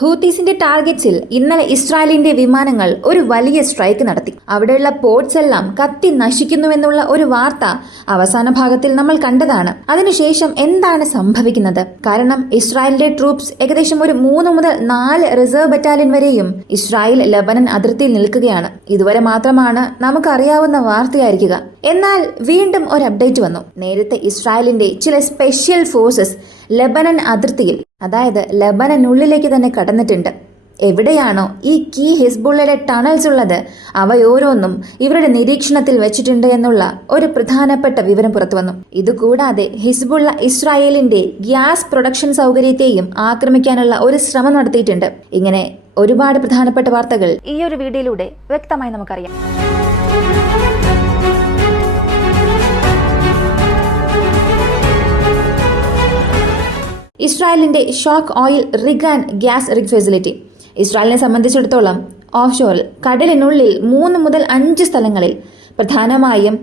ഹൂത്തീസിന്റെ ടാർഗറ്റ്സിൽ ഇന്നലെ ഇസ്രായേലിന്റെ വിമാനങ്ങൾ ഒരു വലിയ സ്ട്രൈക്ക് നടത്തി. അവിടെയുള്ള പോർട്സ് എല്ലാം കത്തി നശിക്കുന്നുവെന്നുള്ള ഒരു വാർത്ത അവസാന ഭാഗത്തിൽ നമ്മൾ കണ്ടതാണ്. അതിനുശേഷം എന്താണ് സംഭവിക്കുന്നത്? കാരണം ഇസ്രായേലിന്റെ ട്രൂപ്സ് ഏകദേശം ഒരു 3 മുതൽ 4 റിസർവ് ബറ്റാലിയൻ വരെയും ഇസ്രായേൽ ലെബനൻ അതിർത്തിയിൽ നിൽക്കുകയാണ്. ഇതുവരെ മാത്രമാണ് നമുക്കറിയാവുന്ന വാർത്തയായിരിക്കുക. എന്നാൽ വീണ്ടും ഒരു അപ്ഡേറ്റ് വന്നു. നേരത്തെ ഇസ്രായേലിന്റെ ചില സ്പെഷ്യൽ ഫോഴ്സസ് ലെബനൻ അതിർത്തിയിൽ, അതായത് ലെബനനുള്ളിലേക്ക് തന്നെ കടന്നിട്ടുണ്ട്. എവിടെയാണോ ഈ കീ ഹിസ്ബുള്ളയുടെ ടണൽസ് ഉള്ളത് അവയോരോന്നും ഇവരുടെ നിരീക്ഷണത്തിൽ വെച്ചിട്ടുണ്ട് എന്നുള്ള ഒരു പ്രധാനപ്പെട്ട വിവരം പുറത്തുവന്നു. ഇതുകൂടാതെ ഹിസ്ബുള്ള ഇസ്രായേലിന്റെ ഗ്യാസ് പ്രൊഡക്ഷൻ സൗകര്യത്തെയും ആക്രമിക്കാനുള്ള ഒരു ശ്രമം നടത്തിയിട്ടുണ്ട്. ഇങ്ങനെ ഒരുപാട് പ്രധാനപ്പെട്ട വാർത്തകൾ ഈ ഒരു വീഡിയോയിലൂടെ വ്യക്തമായി നമുക്കറിയാം. ഇസ്രായേലിന്റെ shock oil rig and gas rig facility. ഇസ്രായേലിനെ സംബന്ധിച്ചിടത്തോളം ഓഫ് ഷോറിൽ കടലിനുള്ളിൽ 3 മുതൽ 5 സ്ഥലങ്ങളിൽ, പ്രധാനമായും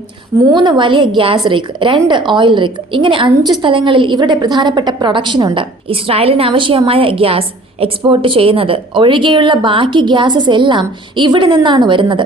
3 വലിയ ഗ്യാസ് റിഗ്, 2 ഓയിൽ റിഗ്, ഇങ്ങനെ 5 സ്ഥലങ്ങളിൽ ഇവരുടെ പ്രധാനപ്പെട്ട പ്രൊഡക്ഷൻ ഉണ്ട്. ഇസ്രായേലിന് ആവശ്യമായ ഗ്യാസ് എക്സ്പോർട്ട് ചെയ്യുന്നത് ഒഴികെയുള്ള ബാക്കി ഗ്യാസസ് എല്ലാം ഇവിടെ നിന്നാണ് വരുന്നത്.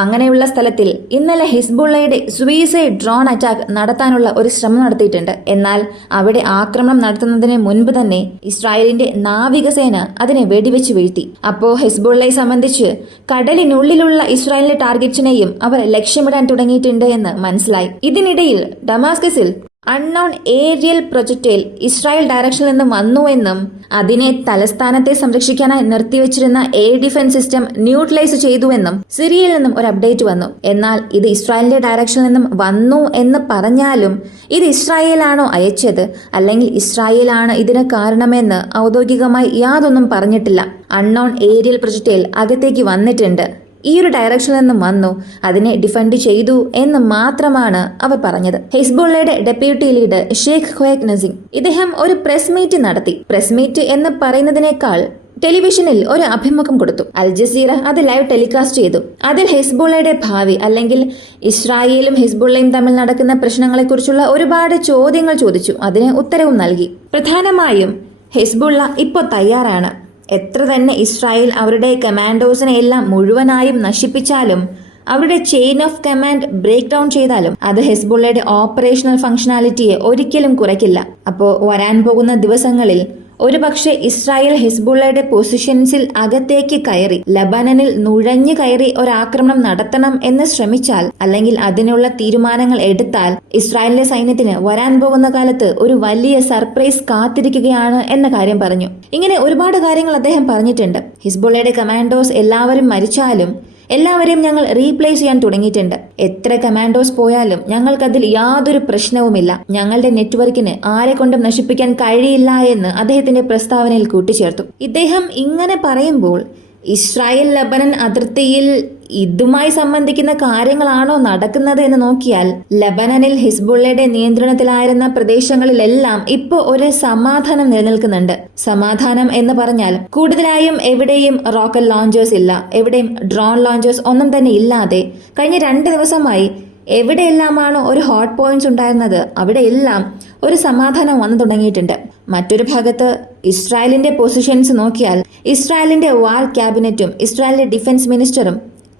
അങ്ങനെയുള്ള സ്ഥലത്തിൽ ഇന്നലെ ഹിസ്ബുള്ളയുടെ സൂയിസൈഡ് ഡ്രോൺ അറ്റാക്ക് നടത്താനുള്ള ഒരു ശ്രമം നടത്തിയിട്ടുണ്ട്. എന്നാൽ അവിടെ ആക്രമണം നടത്തുന്നതിന് മുൻപ് തന്നെ ഇസ്രായേലിന്റെ നാവികസേന അതിനെ വെടിവെച്ച് വീഴ്ത്തി. അപ്പോൾ ഹിസ്ബുള്ളയെ സംബന്ധിച്ച് കടലിനുള്ളിലുള്ള ഇസ്രായേലിന്റെ ടാർഗറ്റ്സിനെയും അവർ ലക്ഷ്യമിടാൻ തുടങ്ങിയിട്ടുണ്ട് എന്ന് മനസ്സിലായി. ഇതിനിടയിൽ ഡമാസ്കസിൽ അൺനോൺ ഏരിയൽ പ്രൊജക്ടൈൽ ഇസ്രായേൽ ഡയറക്ഷനിൽ നിന്ന് വന്നുവെന്നും അതിനെ തലസ്ഥാനത്തെ സംരക്ഷിക്കാനായി നിർത്തിവെച്ചിരുന്ന എയർ ഡിഫൻസ് സിസ്റ്റം ന്യൂട്രലൈസ് ചെയ്തുവെന്നും സിറിയയിൽ നിന്നും ഒരു അപ്ഡേറ്റ് വന്നു. എന്നാൽ ഇത് ഇസ്രായേലിന്റെ ഡയറക്ഷനിൽ നിന്നും വന്നു എന്ന് പറഞ്ഞാലും ഇത് ഇസ്രായേലാണോ അയച്ചത്, അല്ലെങ്കിൽ ഇസ്രായേലാണ് ഇതിന് കാരണമെന്ന് ഔദ്യോഗികമായി യാതൊന്നും പറഞ്ഞിട്ടില്ല. അൺനോൺ ഏരിയൽ പ്രൊജക്ടൈൽ അകത്തേക്ക് വന്നിട്ടുണ്ട്, ഈ ഒരു ഡയറക്ഷനിൽ നിന്നും വന്നു, അതിനെ ഡിഫെൻഡ് ചെയ്തു എന്ന് മാത്രമാണ് അവർ പറഞ്ഞത്. ഹിസ്ബുള്ളയുടെ ഡെപ്യൂട്ടി ലീഡർ ഷെയ്ഖ് ഖ്വേഖ് നസീം ഇദ്ദേഹം ഒരു പ്രസ് മീറ്റ് നടത്തി. പ്രസ് മീറ്റ് എന്ന് പറയുന്നതിനേക്കാൾ ടെലിവിഷനിൽ ഒരു അഭിമുഖം കൊടുത്തു. അൽ ജസീറ അത് ലൈവ് ടെലികാസ്റ്റ് ചെയ്തു. അതിൽ ഹിസ്ബുള്ളയുടെ ഭാവി, അല്ലെങ്കിൽ ഇസ്രായേലും ഹിസ്ബുള്ളയും തമ്മിൽ നടക്കുന്ന പ്രശ്നങ്ങളെക്കുറിച്ചുള്ള ഒരുപാട് ചോദ്യങ്ങൾ ചോദിച്ചു. അതിന് ഉത്തരവും നൽകി. പ്രധാനമായും ഹിസ്ബുള്ള ഇപ്പോൾ തയ്യാറാണ്. എത്ര തന്നെ ഇസ്രായേൽ അവരുടെ കമാൻഡോസിനെ എല്ലാം മുഴുവനായും നശിപ്പിച്ചാലും, അവരുടെ chain of command break down ചെയ്താലും അത് ഹിസ്ബുള്ളയുടെ ഓപ്പറേഷണൽ ഫംഗ്ഷനാലിറ്റിയെ ഒരിക്കലും കുറയ്ക്കില്ല. അപ്പോൾ വരാൻ പോകുന്ന ദിവസങ്ങളിൽ ഒരുപക്ഷെ ഇസ്രായേൽ ഹിസ്ബുള്ളയുടെ പൊസിഷൻസിൽ അകത്തേക്ക് കയറി ലബനനിൽ നുഴഞ്ഞു കയറി ഒരാക്രമണം നടത്തണം എന്ന് ശ്രമിച്ചാൽ, അല്ലെങ്കിൽ അതിനുള്ള തീരുമാനങ്ങൾ എടുത്താൽ, ഇസ്രായേലിലെ സൈന്യത്തിന് വരാൻ പോകുന്ന കാലത്ത് ഒരു വലിയ സർപ്രൈസ് കാത്തിരിക്കുകയാണ് എന്ന കാര്യം പറഞ്ഞു. ഇങ്ങനെ ഒരുപാട് കാര്യങ്ങൾ അദ്ദേഹം പറഞ്ഞിട്ടുണ്ട്. ഹിസ്ബുള്ളയുടെ കമാൻഡോസ് എല്ലാവരും മരിച്ചാലും എല്ലാവരെയും ഞങ്ങൾ റീപ്ലേസ് ചെയ്യാൻ തുടങ്ങിയിട്ടുണ്ട്. എത്ര കമാൻഡോസ് പോയാലും ഞങ്ങൾക്കതിൽ യാതൊരു പ്രശ്നവുമില്ല. ഞങ്ങളുടെ നെറ്റ്വർക്കിന് ആരെ കൊണ്ടും നശിപ്പിക്കാൻ കഴിയില്ല എന്ന് അദ്ദേഹത്തിന്റെ പ്രസ്താവനയിൽ കൂട്ടിച്ചേർത്തു. ഇദ്ദേഹം ഇങ്ങനെ പറയുമ്പോൾ ഇസ്രായേൽ ലബനൻ അതിർത്തിയിൽ ഇതുമായി സംബന്ധിക്കുന്ന കാര്യങ്ങളാണോ നടക്കുന്നത് എന്ന് നോക്കിയാൽ, ലബനനിൽ ഹിസ്ബുള്ളയുടെ നിയന്ത്രണത്തിലായിരുന്ന പ്രദേശങ്ങളിലെല്ലാം ഇപ്പോൾ ഒരു സമാധാനം നിലനിൽക്കുന്നുണ്ട്. സമാധാനം എന്ന് പറഞ്ഞാൽ കൂടുതലായും എവിടെയും റോക്കറ്റ് ലോഞ്ചേഴ്സ് ഇല്ല, എവിടെയും ഡ്രോൺ ലോഞ്ചേഴ്സ് ഒന്നും തന്നെ ഇല്ലാതെ കഴിഞ്ഞ 2 ദിവസമായി എവിടെയെല്ലാമാണോ ഒരു ഹോട്ട് പോയിന്റ്സ് ഉണ്ടായിരുന്നത് അവിടെയെല്ലാം ഒരു സമാധാനം വന്നു തുടങ്ങിയിട്ടുണ്ട്. മറ്റൊരു ഭാഗത്ത് ഇസ്രായേലിന്റെ പൊസിഷൻസ് നോക്കിയാൽ, ഇസ്രായേലിന്റെ വാർ ക്യാബിനറ്റും ഇസ്രായേലിന്റെ ഡിഫൻസ് മിനിസ്റ്ററും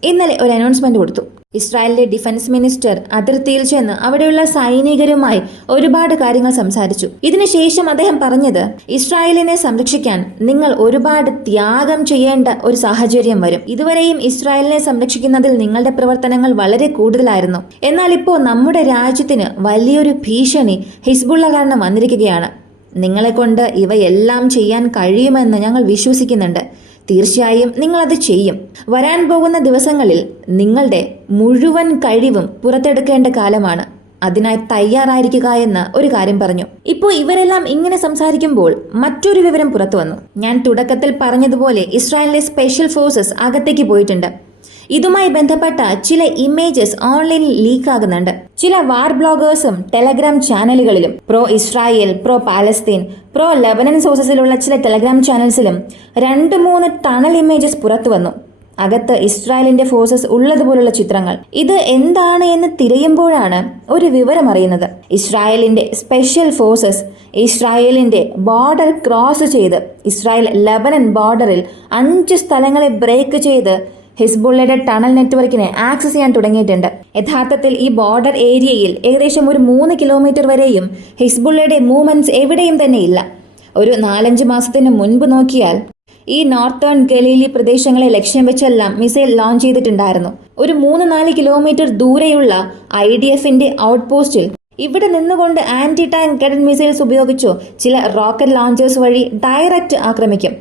ഇന്നലെ ഒരു അനൗൺസ്മെന്റ് കൊടുത്തു. ഇസ്രായേലിന്റെ ഡിഫൻസ് മിനിസ്റ്റർ അതിർത്തിയിൽ ചെന്ന് അവിടെയുള്ള സൈനികരുമായി ഒരുപാട് കാര്യങ്ങൾ സംസാരിച്ചു. ഇതിനുശേഷം അദ്ദേഹം പറഞ്ഞത്, ഇസ്രായേലിനെ സംരക്ഷിക്കാൻ നിങ്ങൾ ഒരുപാട് ത്യാഗം ചെയ്യേണ്ട ഒരു സാഹചര്യം വരും. ഇതുവരെയും ഇസ്രായേലിനെ സംരക്ഷിക്കുന്നതിൽ നിങ്ങളുടെ പ്രവർത്തനങ്ങൾ വളരെ കൂടുതലായിരുന്നു. എന്നാൽ ഇപ്പോൾ നമ്മുടെ രാജ്യത്തിന് വലിയൊരു ഭീഷണി ഹിസ്ബുള്ള കാരണം വന്നിരിക്കുകയാണ്. നിങ്ങളെ കൊണ്ട് ഇവയെല്ലാം ചെയ്യാൻ കഴിയുമെന്ന് ഞങ്ങൾ വിശ്വസിക്കുന്നുണ്ട്. തീർച്ചയായും നിങ്ങളത് ചെയ്യും. വരാൻ പോകുന്ന ദിവസങ്ങളിൽ നിങ്ങളുടെ മുഴുവൻ കഴിവും പുറത്തെടുക്കേണ്ട കാലമാണ്. അതിനായി തയ്യാറായിരിക്കുക എന്ന് ഒരു കാര്യം പറഞ്ഞു. ഇപ്പോൾ ഇവരെല്ലാം ഇങ്ങനെ സംസാരിക്കുമ്പോൾ മറ്റൊരു വിവരം പുറത്തു വന്നു. ഞാൻ തുടക്കത്തിൽ പറഞ്ഞതുപോലെ ഇസ്രായേലിലെ സ്പെഷ്യൽ ഫോഴ്സസ് അകത്തേക്ക് പോയിട്ടുണ്ട്. ഇതുമായി ബന്ധപ്പെട്ട ചില ഇമേജസ് ഓൺലൈനിൽ ലീക്ക് ആകുന്നുണ്ട്. ചില വാർ ബ്ലോഗേഴ്സും ടെലഗ്രാം ചാനലുകളിലും, pro Israel, pro Palestine, pro Lebanon സോഴ്സസിലുള്ള ചില ടെലഗ്രാം ചാനൽസിലും 2-3 ടണൽ ഇമേജസ് പുറത്തു വന്നു. അകത്ത് ഇസ്രായേലിന്റെ ഫോഴ്സസ് ഉള്ളതുപോലുള്ള ചിത്രങ്ങൾ. ഇത് എന്താണ് എന്ന് തിരയുമ്പോഴാണ് ഒരു വിവരം അറിയുന്നത്. ഇസ്രായേലിന്റെ സ്പെഷ്യൽ ഫോഴ്സസ് ഇസ്രായേലിന്റെ ബോർഡർ ക്രോസ് ചെയ്ത് ഇസ്രായേൽ ലെബനൻ ബോർഡറിൽ 5 സ്ഥലങ്ങളെ ബ്രേക്ക് ചെയ്ത് ഹിസ്ബുള്ളയുടെ ടണൽ നെറ്റ്വർക്കിനെ ആക്സസ് ചെയ്യാൻ തുടങ്ങിയിട്ടുണ്ട്. യഥാർത്ഥത്തിൽ ഈ ബോർഡർ ഏരിയയിൽ ഏകദേശം ഒരു 3 കിലോമീറ്റർ വരെയും ഹിസ്ബുള്ളയുടെ മൂവ്മെന്റ്സ് എവിടെയും തന്നെ ഇല്ല. ഒരു 4-5 മാസത്തിന് മുൻപ് നോക്കിയാൽ ഈ നോർത്തേൺ ഗലീലി പ്രദേശങ്ങളെ ലക്ഷ്യം വെച്ചെല്ലാം മിസൈൽ ലോഞ്ച് ചെയ്തിട്ടുണ്ടായിരുന്നു. ഒരു 3-4 കിലോമീറ്റർ ദൂരെയുള്ള IDFന്റെ ഔട്ട് പോസ്റ്റിൽ ഇവിടെ നിന്നുകൊണ്ട് ആന്റി ടാങ്ക് ഗൈഡഡ് മിസൈൽസ് ഉപയോഗിച്ചോ ചില റോക്കറ്റ് ലോഞ്ചേഴ്സ് വഴി ഡയറക്റ്റ് ആക്രമിക്കും.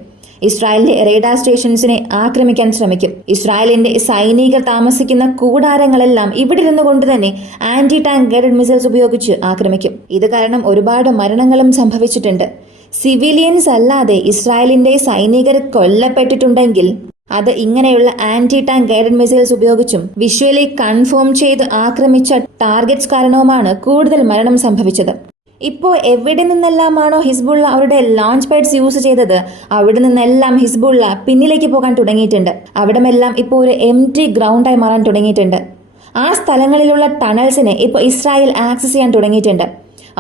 ഇസ്രായേലിന്റെ റേഡാർ സ്റ്റേഷൻസിനെ ആക്രമിക്കാൻ ശ്രമിക്കും. ഇസ്രായേലിന്റെ സൈനികർ താമസിക്കുന്ന കൂടാരങ്ങളെല്ലാം ഇവിടെ നിന്നുകൊണ്ട് തന്നെ ആന്റി ടാങ്ക് ഗൈഡഡ് മിസൈൽസ് ഉപയോഗിച്ച് ആക്രമിക്കും. ഇത് കാരണം ഒരുപാട് മരണങ്ങളും സംഭവിച്ചിട്ടുണ്ട്. സിവിലിയൻസ് അല്ലാതെ ഇസ്രായേലിന്റെ സൈനികർ കൊല്ലപ്പെട്ടിട്ടുണ്ടെങ്കിൽ അത് ഇങ്ങനെയുള്ള ആന്റി ടാങ്ക് ഗൈഡഡ് മിസൈൽസ് ഉപയോഗിച്ചും വിഷ്വലി കൺഫേം ചെയ്ത് ആക്രമിച്ച ടാർഗറ്റ്സ് കാരണവുമാണ് കൂടുതൽ മരണം സംഭവിച്ചത്. ഇപ്പോൾ എവിടെ നിന്നെല്ലാമാണോ ഹിസ്ബുള്ള അവരുടെ ലോഞ്ച് പാഡ്സ് യൂസ് ചെയ്തത് അവിടെ നിന്നെല്ലാം ഹിസ്ബുള്ള പിന്നിലേക്ക് പോകാൻ തുടങ്ങിയിട്ടുണ്ട്. അവിടമെല്ലാം ഇപ്പോൾ ഒരു എംപ്റ്റി ഗ്രൗണ്ടായി മാറാൻ തുടങ്ങിയിട്ടുണ്ട്. ആ സ്ഥലങ്ങളിലുള്ള ടണൽസിനെ ഇപ്പോൾ ഇസ്രായേൽ ആക്സസ് ചെയ്യാൻ തുടങ്ങിയിട്ടുണ്ട്.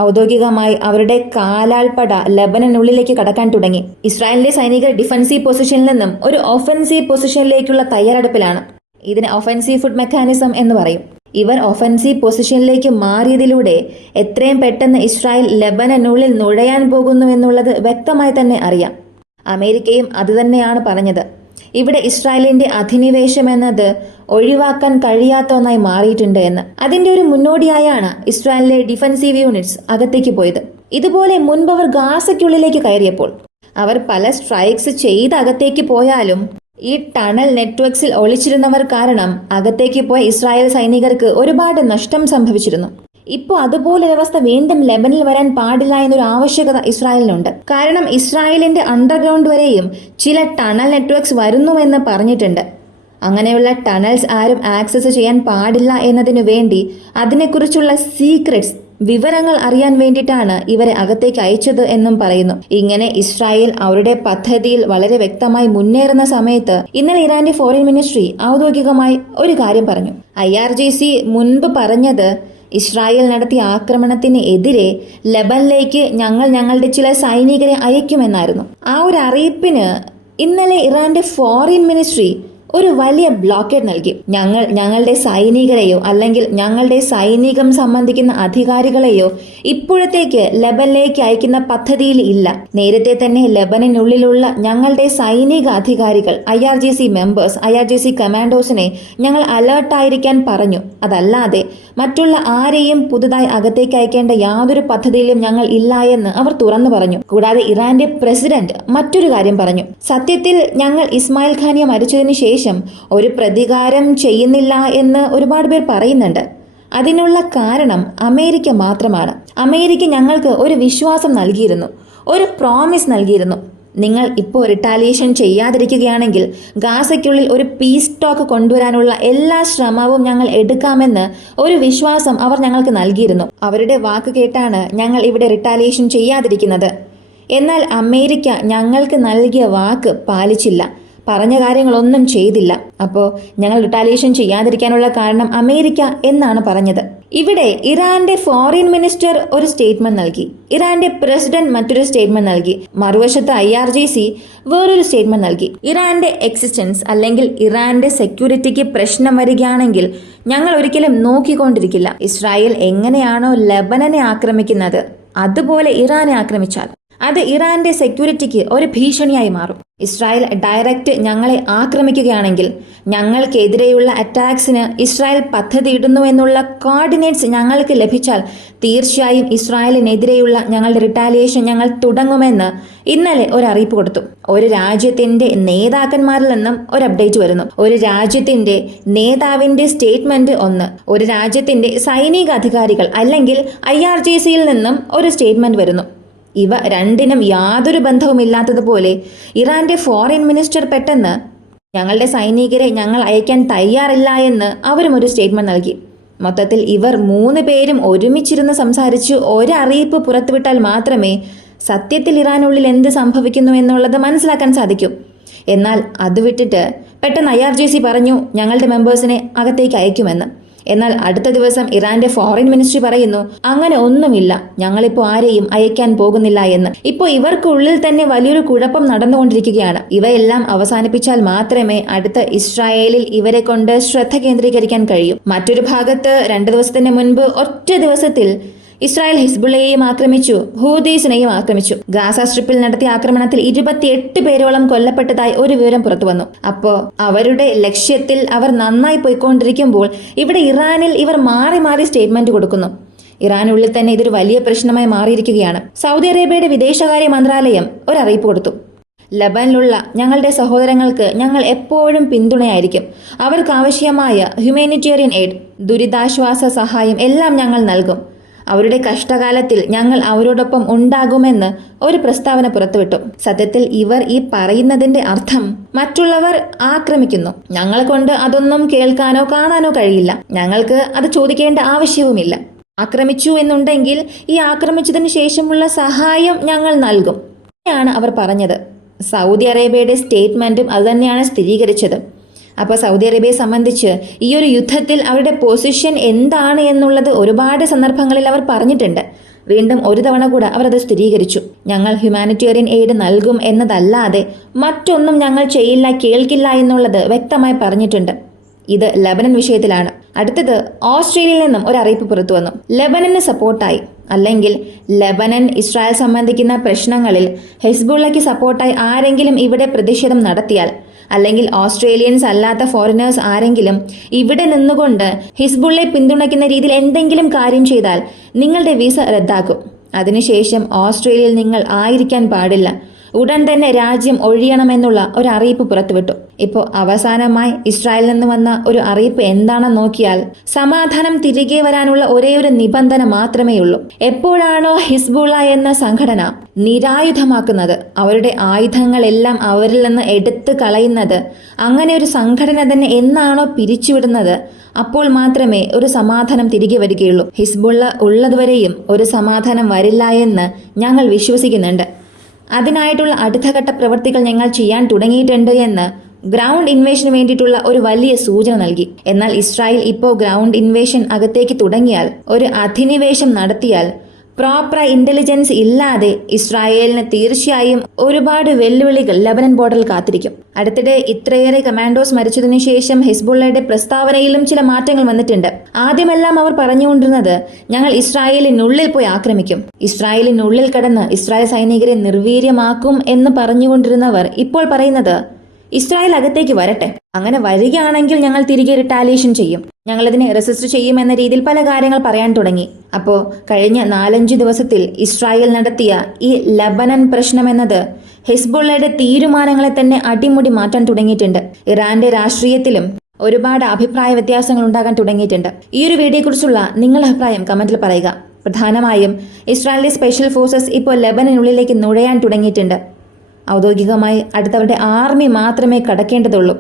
ഔദ്യോഗികമായി അവരുടെ കാലാൾപ്പട ലെബനനുള്ളിലേക്ക് കടക്കാൻ തുടങ്ങി. ഇസ്രായേലിന്റെ സൈനികർ ഡിഫൻസീവ് പൊസിഷനിൽ നിന്നും ഒരു ഒഫൻസീവ് പൊസിഷനിലേക്കുള്ള തയ്യാറെടുപ്പിലാണ്. ഇതിന് ഒഫൻസീവ് ഫുഡ് മെക്കാനിസം എന്ന് പറയും. ഇവർ ഒഫൻസീവ് പൊസിഷനിലേക്ക് മാറിയതിലൂടെ എത്രയും പെട്ടെന്ന് ഇസ്രായേൽ ലെബനനുള്ളിൽ നുഴയാൻ പോകുന്നു എന്നുള്ളത് വ്യക്തമായി തന്നെ അറിയാം. അമേരിക്കയും അതുതന്നെയാണ് പറഞ്ഞത്. ഇവിടെ ഇസ്രായേലിന്റെ അധിനിവേശം എന്നത് ഒഴിവാക്കാൻ കഴിയാത്ത ഒന്നായി മാറിയിട്ടുണ്ട് എന്ന്. അതിന്റെ ഒരു മുന്നോടിയായാണ് ഇസ്രായേലിലെ ഡിഫൻസീവ് യൂണിറ്റ്സ് അകത്തേക്ക് പോയത്. ഇതുപോലെ മുൻപ് അവർ ഗാസയ്ക്കുള്ളിലേക്ക് കയറിയപ്പോൾ അവർ പല സ്ട്രൈക്സ് ചെയ്ത് അകത്തേക്ക് പോയാലും ഈ ടണൽ നെറ്റ്വർക്സിൽ ഒളിച്ചിരുന്നവർ കാരണം അകത്തേക്ക് പോയ ഇസ്രായേൽ സൈനികർക്ക് ഒരുപാട് നഷ്ടം സംഭവിച്ചിരുന്നു. ഇപ്പോൾ അതുപോലൊരവസ്ഥ വീണ്ടും ലെബനിൽ വരാൻ പാടില്ല എന്നൊരു ആവശ്യകത ഇസ്രായേലിനുണ്ട്. കാരണം ഇസ്രായേലിന്റെ അണ്ടർഗ്രൗണ്ട് വരെയും ചില ടണൽ നെറ്റ്വർക്ക്സ് വരുന്നുവെന്ന് പറഞ്ഞിട്ടുണ്ട്. അങ്ങനെയുള്ള ടണൽസ് ആരും ആക്സസ് ചെയ്യാൻ പാടില്ല എന്നതിനു വേണ്ടി അതിനെക്കുറിച്ചുള്ള സീക്രട്സ് വിവരങ്ങൾ അറിയാൻ വേണ്ടിയിട്ടാണ് ഇവരെ അകത്തേക്ക് അയച്ചത് എന്നും പറയുന്നു. ഇങ്ങനെ ഇസ്രായേൽ അവരുടെ പദ്ധതിയിൽ വളരെ വ്യക്തമായി മുന്നേറുന്ന സമയത്ത് ഇന്നലെ ഇറാന്റെ ഫോറിൻ മിനിസ്ട്രി ഔദ്യോഗികമായി ഒരു കാര്യം പറഞ്ഞു. IRGC മുൻപ് പറഞ്ഞത് ഇസ്രായേൽ നടത്തിയ ആക്രമണത്തിന് എതിരെ ലെബനിലേക്ക് ഞങ്ങളുടെ ചില സൈനികരെ അയക്കുമെന്നായിരുന്നു. ആ ഒരു അറിയിപ്പിന് ഇന്നലെ ഇറാന്റെ ഫോറിൻ മിനിസ്ട്രി ഒരു വലിയ ബ്ലോക്കേഡ് നൽകി. ഞങ്ങളുടെ സൈനികരെയോ അല്ലെങ്കിൽ ഞങ്ങളുടെ സൈനികം സംബന്ധിക്കുന്ന അധികാരികളെയോ ഇപ്പോഴത്തേക്ക് ലെബനിലേക്ക് അയക്കുന്ന പദ്ധതിയിൽ ഇല്ല. നേരത്തെ തന്നെ ലെബനിനുള്ളിലുള്ള ഞങ്ങളുടെ സൈനിക അധികാരികൾ IRGC മെമ്പേഴ്സ് IRGC കമാൻഡോസിനെ ഞങ്ങൾ അലേർട്ടായിരിക്കാൻ പറഞ്ഞു. അതല്ലാതെ മറ്റുള്ള ആരെയും പുതുതായി അകത്തേക്ക് അയക്കേണ്ട യാതൊരു പദ്ധതിയിലും ഞങ്ങൾ ഇല്ല എന്ന് അവർ തുറന്നു പറഞ്ഞു. കൂടാതെ ഇറാന്റെ പ്രസിഡന്റ് മറ്റൊരു കാര്യം പറഞ്ഞു. സത്യത്തിൽ ഞങ്ങൾ ഇസ്മായിൽ ഖാനിയെ മരിച്ചതിന് ശേഷം ഒരു പ്രതികാരം ചെയ്യുന്നില്ല എന്ന് ഒരുപാട് പേർ പറയുന്നുണ്ട്. അതിനുള്ള കാരണം അമേരിക്ക മാത്രമാണ്. അമേരിക്ക ഞങ്ങൾക്ക് ഒരു വിശ്വാസം നൽകിയിരുന്നു, ഒരു പ്രോമിസ് നൽകിയിരുന്നു. നിങ്ങൾ ഇപ്പോൾ റിട്ടാലിയേഷൻ ചെയ്യാതിരിക്കുകയാണെങ്കിൽ ഗാസയ്ക്കുള്ളിൽ ഒരു പീസ് ടോക്ക് കൊണ്ടുവരാനുള്ള എല്ലാ ശ്രമവും ഞങ്ങൾ എടുക്കാമെന്ന് ഒരു വിശ്വാസം അവർ ഞങ്ങൾക്ക് നൽകിയിരുന്നു. അവരുടെ വാക്ക് കേട്ടാണ് ഞങ്ങൾ ഇവിടെ റിട്ടാലിയേഷൻ ചെയ്യാതിരിക്കുന്നത്. എന്നാൽ അമേരിക്ക ഞങ്ങൾക്ക് നൽകിയ വാക്ക് പാലിച്ചില്ല, പറഞ്ഞ കാര്യങ്ങളൊന്നും ചെയ്തില്ല. അപ്പോൾ ഞങ്ങൾ റിട്ടാലിയേഷൻ ചെയ്യാതിരിക്കാനുള്ള കാരണം അമേരിക്ക എന്നാണ് പറഞ്ഞത്. ഇവിടെ ഇറാന്റെ ഫോറിൻ മിനിസ്റ്റർ ഒരു സ്റ്റേറ്റ്മെന്റ് നൽകി, ഇറാന്റെ പ്രസിഡന്റ് മറ്റൊരു സ്റ്റേറ്റ്മെന്റ് നൽകി, മറുവശത്ത് IRGC വേറൊരു സ്റ്റേറ്റ്മെന്റ് നൽകി. ഇറാന്റെ എക്സിസ്റ്റൻസ് അല്ലെങ്കിൽ ഇറാന്റെ സെക്യൂരിറ്റിക്ക് പ്രശ്നം വരികയാണെങ്കിൽ ഞങ്ങൾ ഒരിക്കലും നോക്കിക്കൊണ്ടിരിക്കില്ല. ഇസ്രായേൽ എങ്ങനെയാണോ ലെബനനെ ആക്രമിക്കുന്നത് അതുപോലെ ഇറാനെ ആക്രമിച്ചാൽ അത് ഇറാന്റെ സെക്യൂരിറ്റിക്ക് ഒരു ഭീഷണിയായി മാറും. ഇസ്രായേൽ ഡയറക്റ്റ് ഞങ്ങളെ ആക്രമിക്കുകയാണെങ്കിൽ ഞങ്ങൾക്കെതിരെയുള്ള അറ്റാക്സിന് ഇസ്രായേൽ പദ്ധതിയിടുന്നു എന്നുള്ള കോർഡിനേറ്റ്സ് ഞങ്ങൾക്ക് ലഭിച്ചാൽ തീർച്ചയായും ഇസ്രായേലിനെതിരെയുള്ള ഞങ്ങളുടെ റിട്ടാലിയേഷൻ ഞങ്ങൾ തുടങ്ങുമെന്ന് ഇന്നലെ ഒരു അറിയിപ്പ് കൊടുത്തു. ഒരു രാജ്യത്തിന്റെ നേതാക്കന്മാരിൽ നിന്നും ഒരു അപ്ഡേറ്റ് വരുന്നു. ഒരു രാജ്യത്തിന്റെ നേതാവിന്റെ സ്റ്റേറ്റ്മെന്റ് ഒന്ന്, ഒരു രാജ്യത്തിന്റെ സൈനിക അധികാരികൾ അല്ലെങ്കിൽ IRGCയിൽ നിന്നും ഒരു സ്റ്റേറ്റ്മെന്റ് വരുന്നു. ഇവ രണ്ടിനും യാതൊരു ബന്ധവുമില്ലാത്തതുപോലെ ഇറാന്റെ ഫോറിൻ മിനിസ്റ്റർ പെട്ടെന്ന് ഞങ്ങളുടെ സൈനികരെ ഞങ്ങൾ അയക്കാൻ തയ്യാറില്ല എന്ന് അവരും ഒരു സ്റ്റേറ്റ്മെന്റ് നൽകി. മൊത്തത്തിൽ ഇവർ 3 പേരും ഒരുമിച്ചിരുന്ന് സംസാരിച്ച് ഒരറിയിപ്പ് പുറത്തുവിട്ടാൽ മാത്രമേ സത്യത്തിൽ ഇറാനുള്ളിൽ എന്ത് സംഭവിക്കുന്നു എന്നുള്ളത് മനസ്സിലാക്കാൻ സാധിക്കൂ. എന്നാൽ അത് വിട്ടിട്ട് പെട്ടെന്ന് IRGC പറഞ്ഞു ഞങ്ങളുടെ മെമ്പേഴ്സിനെ അകത്തേക്ക് അയക്കുമെന്ന്. എന്നാൽ അടുത്ത ദിവസം ഇറാന്റെ ഫോറിൻ മിനിസ്ട്രി പറയുന്നു അങ്ങനെ ഒന്നുമില്ല, ഞങ്ങളിപ്പോ ആരെയും അയക്കാൻ പോകുന്നില്ല എന്ന്. ഇപ്പോ ഇവർക്കുള്ളിൽ തന്നെ വലിയൊരു കുഴപ്പം നടന്നുകൊണ്ടിരിക്കുകയാണ്. ഇവയെല്ലാം അവസാനിപ്പിച്ചാൽ മാത്രമേ അടുത്ത ഇസ്രായേലിൽ ഇവരെ കൊണ്ട് ശ്രദ്ധ കേന്ദ്രീകരിക്കാൻ കഴിയൂ. മറ്റൊരു ഭാഗത്ത് 2 ദിവസത്തിന് മുൻപ് ഒറ്റ ദിവസത്തിൽ ഇസ്രായേൽ ഹിസ്ബുള്ളയെയും ആക്രമിച്ചു, ഹൂദീസിനെയും ആക്രമിച്ചു. ഗാസ സ്ട്രിപ്പിൽ നടത്തിയ ആക്രമണത്തിൽ 28 പേരോളം കൊല്ലപ്പെട്ടതായി ഒരു വിവരം പുറത്തുവന്നു. അപ്പോ അവരുടെ ലക്ഷ്യത്തിൽ അവർ നന്നായി പോയിക്കൊണ്ടിരിക്കുമ്പോൾ ഇവിടെ ഇറാനിൽ ഇവർ മാറി മാറി സ്റ്റേറ്റ്മെന്റ് കൊടുക്കുന്നു. ഇറാനുള്ളിൽ തന്നെ ഇതൊരു വലിയ പ്രശ്നമായി മാറിയിരിക്കുകയാണ്. സൗദി അറേബ്യയുടെ വിദേശകാര്യ മന്ത്രാലയം ഒരു അറിയിപ്പ് കൊടുത്തു. ലബനിലുള്ള ഞങ്ങളുടെ സഹോദരങ്ങൾക്ക് ഞങ്ങൾ എപ്പോഴും പിന്തുണയായിരിക്കും. അവർക്ക് ആവശ്യമായ ഹ്യൂമാനിറ്റേറിയൻ എയ്ഡ്, ദുരിതാശ്വാസ സഹായം എല്ലാം ഞങ്ങൾ നൽകും. അവരുടെ കഷ്ടകാലത്തിൽ ഞങ്ങൾ അവരോടൊപ്പം ഉണ്ടാകുമെന്ന് ഒരു പ്രസ്താവന പുറത്തുവിട്ടു. സത്യത്തിൽ ഇവർ ഈ പറയുന്നതിന്റെ അർത്ഥം മറ്റുള്ളവർ ആക്രമിക്കുന്നു, ഞങ്ങളെ കൊണ്ട് അതൊന്നും കേൾക്കാനോ കാണാനോ കഴിയില്ല, ഞങ്ങൾക്ക് അത് ചോദിക്കേണ്ട ആവശ്യവുമില്ല. ആക്രമിച്ചു എന്നുണ്ടെങ്കിൽ ഈ ആക്രമിച്ചതിന് ശേഷമുള്ള സഹായം ഞങ്ങൾ നൽകും ാണ് അവർ പറഞ്ഞത്. സൗദി അറേബ്യയുടെ സ്റ്റേറ്റ്മെന്റും അതുതന്നെയാണ് സ്ഥിരീകരിച്ചത്. അപ്പോൾ സൗദി അറേബ്യയെ സംബന്ധിച്ച് ഈ ഒരു യുദ്ധത്തിൽ അവരുടെ പൊസിഷൻ എന്താണ് എന്നുള്ളത് ഒരുപാട് സന്ദർഭങ്ങളിൽ അവർ പറഞ്ഞിട്ടുണ്ട്. വീണ്ടും ഒരു തവണ കൂടെ അവർ അത് സ്ഥിരീകരിച്ചു. ഞങ്ങൾ ഹ്യൂമാനിറ്റേറിയൻ എയ്ഡ് നൽകും എന്നതല്ലാതെ മറ്റൊന്നും ഞങ്ങൾ ചെയ്യില്ല, കേൾക്കില്ല എന്നുള്ളത് വ്യക്തമായി പറഞ്ഞിട്ടുണ്ട്. ഇത് ലബനൻ വിഷയത്തിലാണ്. അടുത്തത് ഓസ്ട്രേലിയയിൽ നിന്നും ഒരു അറിയിപ്പ് പുറത്തു വന്നു. ലബനന് സപ്പോർട്ടായി, അല്ലെങ്കിൽ ലബനൻ ഇസ്രായേൽ സംബന്ധിക്കുന്ന പ്രശ്നങ്ങളിൽ ഹിസ്ബുള്ളയ്ക്ക് സപ്പോർട്ടായി ആരെങ്കിലും ഇവിടെ പ്രതിഷേധം നടത്തിയാൽ, അല്ലെങ്കിൽ ഓസ്ട്രേലിയൻസ് അല്ലാത്ത ഫോറിനേഴ്സ് ആരെങ്കിലും ഇവിടെ നിന്നുകൊണ്ട് ഹിസ്ബുള്ളയെ പിന്തുണയ്ക്കുന്ന രീതിയിൽ എന്തെങ്കിലും കാര്യം ചെയ്താൽ നിങ്ങളുടെ വിസ റദ്ദാക്കും. അതിനുശേഷം ഓസ്ട്രേലിയയിൽ നിങ്ങൾ ആയിരിക്കാൻ പാടില്ല, ഉടൻ തന്നെ രാജ്യം ഒഴിയണമെന്നുള്ള ഒരു അറിയിപ്പ് പുറത്തുവിട്ടു. ഇപ്പോൾ അവസാനമായി ഇസ്രായേലിൽ നിന്ന് വന്ന ഒരു അറിയിപ്പ് എന്താണെന്ന് നോക്കിയാൽ സമാധാനം തിരികെ വരാനുള്ള ഒരേ ഒരു നിബന്ധന മാത്രമേ ഉള്ളൂ. എപ്പോഴാണോ ഹിസ്ബുള്ള എന്ന സംഘടന നിരായുധമാക്കുന്നത്, അവരുടെ ആയുധങ്ങളെല്ലാം അവരിൽ നിന്ന് എടുത്തു കളയുന്നത്, അങ്ങനെ ഒരു സംഘടന തന്നെ എന്നാണോ പിരിച്ചുവിടുന്നത്, അപ്പോൾ മാത്രമേ ഒരു സമാധാനം തിരികെ വരികയുള്ളൂ. ഹിസ്ബുള്ള ഉള്ളതുവരെയും ഒരു സമാധാനം വരില്ല എന്ന് ഞങ്ങൾ വിശ്വസിക്കുന്നുണ്ട്. അതിനായിട്ടുള്ള അടുത്തഘട്ട പ്രവൃത്തികൾ ഞങ്ങൾ ചെയ്യാൻ തുടങ്ങിയിട്ടുണ്ട് എന്ന് ഗ്രൗണ്ട് ഇൻവേഷന് വേണ്ടിയിട്ടുള്ള ഒരു വലിയ സൂചന നൽകി. എന്നാൽ ഇസ്രായേൽ ഇപ്പോൾ ഗ്രൗണ്ട് ഇൻവേഷൻ അകത്തേക്ക് തുടങ്ങിയാൽ, ഒരു അധിനിവേശം നടത്തിയാൽ, പ്രോപ്പർ ഇന്റലിജൻസ് ഇല്ലാതെ ഇസ്രായേലിന് തീർച്ചയായും ഒരുപാട് വെല്ലുവിളികൾ ലബനൻ ബോർഡറിൽ കാത്തിരിക്കും. അടുത്തിടെ ഇത്രയേറെ കമാൻഡോസ് മരിച്ചതിനു ശേഷം ഹിസ്ബുള്ളയുടെ പ്രസ്താവനയിലും ചില മാറ്റങ്ങൾ വന്നിട്ടുണ്ട്. ആദ്യമെല്ലാം അവർ പറഞ്ഞുകൊണ്ടിരുന്നത് ഞങ്ങൾ ഇസ്രായേലിനുള്ളിൽ പോയി ആക്രമിക്കും, ഇസ്രായേലിനുള്ളിൽ കടന്ന് ഇസ്രായേൽ സൈനികരെ നിർവീര്യമാക്കും എന്ന് പറഞ്ഞുകൊണ്ടിരുന്നവർ ഇപ്പോൾ പറയുന്നത് ഇസ്രായേൽ അകത്തേക്ക് വരട്ടെ, അങ്ങനെ വരികയാണെങ്കിൽ ഞങ്ങൾ തിരികെ റിട്ടാലിയേഷൻ ചെയ്യും, ഞങ്ങളതിനെ റെസിസ്റ്റ് ചെയ്യും എന്ന രീതിയിൽ പല കാര്യങ്ങൾ പറയാൻ തുടങ്ങി. അപ്പോൾ കഴിഞ്ഞ 4-5 ദിവസത്തിൽ ഇസ്രായേൽ നടത്തിയ ഈ ലബനൻ പ്രശ്നം എന്നത് ഹിസ്ബുള്ളയുടെ തീരുമാനങ്ങളെ തന്നെ അടിമുടി മാറ്റാൻ തുടങ്ങിയിട്ടുണ്ട്. ഇറാന്റെ രാഷ്ട്രീയത്തിലും ഒരുപാട് അഭിപ്രായ വ്യത്യാസങ്ങൾ ഉണ്ടാകാൻ തുടങ്ങിയിട്ടുണ്ട്. ഈ ഒരു വീഡിയോയെക്കുറിച്ചുള്ള നിങ്ങളുടെ അഭിപ്രായം കമന്റിൽ പറയുക. പ്രധാനമായും ഇസ്രായേലിലെ സ്പെഷ്യൽ ഫോഴ്സസ് ഇപ്പോൾ ലബനനുള്ളിലേക്ക് നുഴയാൻ തുടങ്ങിയിട്ടുണ്ട്. ഔദ്യോഗികമായി അടുത്തവരുടെ ആർമി മാത്രമേ കടക്കേണ്ടതുള്ളൂ.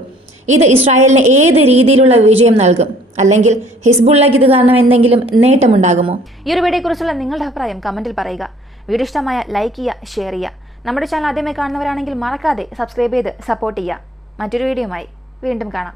ഇത് ഇസ്രായേലിന് ഏത് രീതിയിലുള്ള വിജയം നൽകും, അല്ലെങ്കിൽ ഹിസ്ബുള്ളയ്ക്ക് ഇത് കാരണം എന്തെങ്കിലും നേട്ടമുണ്ടാകുമോ? ഈ ഒരു വീഡിയോയെക്കുറിച്ചുള്ള നിങ്ങളുടെ അഭിപ്രായം കമന്റിൽ പറയുക. വീഡിയോ ഇഷ്ടമായ ലൈക്ക് ചെയ്യുക, ഷെയർ ചെയ്യുക. നമ്മുടെ ചാനൽ ആദ്യമായി കാണുന്നവരാണെങ്കിൽ മറക്കാതെ സബ്സ്ക്രൈബ് ചെയ്ത് സപ്പോർട്ട് ചെയ്യുക. മറ്റൊരു വീഡിയോയുമായി വീണ്ടും കാണാം.